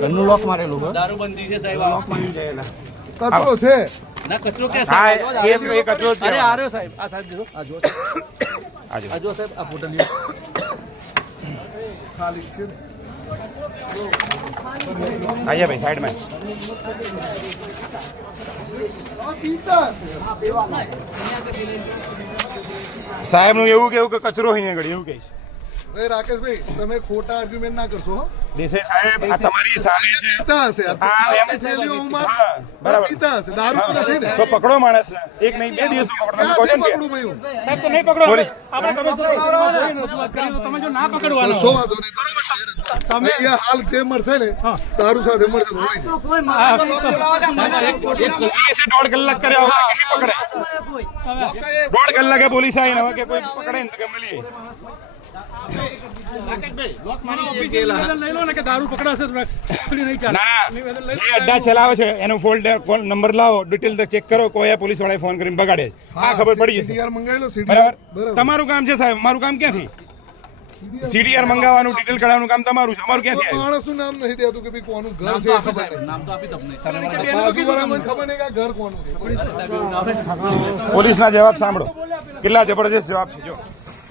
ઘરનું લોક મારેલું છે. દારૂબંધી છે સાહેબ. લોક મારી ગયેલા. કચરો છે ના કચરો કે સાહેબ, સાહેબ એ કચરો છે. અરે આર્યો સાહેબ આ સાહેબ જો આ જો સાહેબ. આ જો સાહેબ આ પોટલી ખાલી છે આયા ભાઈ સાઈડ માં આ પીતા છે સાહેબ નું એવું કેવું કે કચરો અહીંયા આગળ એવું કહે છે. એ રાકેશભાઈ તમે ખોટા આર્ગ્યુમેન્ટ ના કરશો હો. દેસાઈ સાહેબ આ તમારી સામે છે. પીતા હશે આ તો હા, એમ. થેલીઓમાં હા, બરાબર. પીતા હશે દારૂ તો નથી ને તો પકડો માણસ ને એક નહીં 2 દિવસ પકડો તમે કહો છો ને ક્યાંથી પકડું ભાઈ હું? સાહેબ તો નહીં પકડો પોલીસ. આપણે રજૂઆત કરી તો તમે જો ના પકડવાનો કશો વાંધો નહીં તમે અહીંયા હાલ જે મળશે ને દારૂ સાથે મળશે તો હોય છે. પોલીસે 1.5 કલાક કર્યા હવે કઈ પકડે 1.5 કલાકે પોલીસ આવીને હવે કે કોઈ પકડે ને તો કે મળીએ લઈ લો ને કે દારૂ પકડાશે તો પકડી નહીં ચાલે. ના જે અડ્ડા ચલાવે છે એનો ફોલ્ડર કોલ નંબર લાવો ડિટેલ ચેક કરો કોઈ પોલીસ વાળાએ ફોન કરીને બગાડે આ ખબર પડી જશે CDR મંગાવી લો બરાબર બરાબર તમારું કામ છે સાહેબ મારું કામ ક્યાંથી સીડીઆર મંગાવવાનું ડિટેલ કઢાવવાનું કામ તમારું છે અમારું ક્યાંથી આવ્યું માણસનું નામ નહીં દેતું કે ભાઈ કોનું ઘર છે એ ખબર નહીં. નામ તો આપી તમને બાજુવાળાને ખબર નહીં કે આ ઘર કોનું છે. પોલીસના જવાબ સાંભળો કેટલા જબરજસ્ત જવાબ છે જો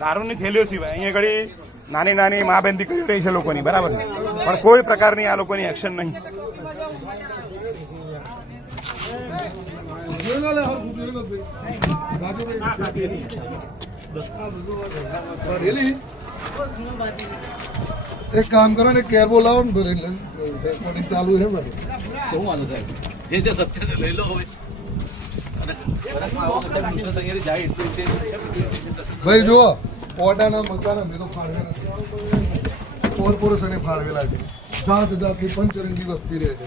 દારૂની થેલીઓ સિવાય અહીંયા ઘડી નાની નાની મા બેન દીકરીઓ રહી છે લોકોની બરાબર છે પણ કોઈ પ્રકારની આ લોકોની એક્શન નહીં જોઈ લો લે, હરખું જોઈ લો ભાઈ. રાજુભાઈ. રેલી? એક કામ કરો ને કેર બોલાવો ને રેકોર્ડિંગ ચાલુ છે ને શું વાંધો સાહેબ જે છે સત્ય છે લઈ લો હવે અને ફરકમાં આવો કે સાહેબ નુસરત અહીંયાથી જાય એટલું છે ભાઈ જુઓ ઓડાના મકાન અમે તો ફાળવેલા છે કોર્પોરેશને ફાળવેલા છે જાત જાતની પંચરંગી વસ્તી રહે છે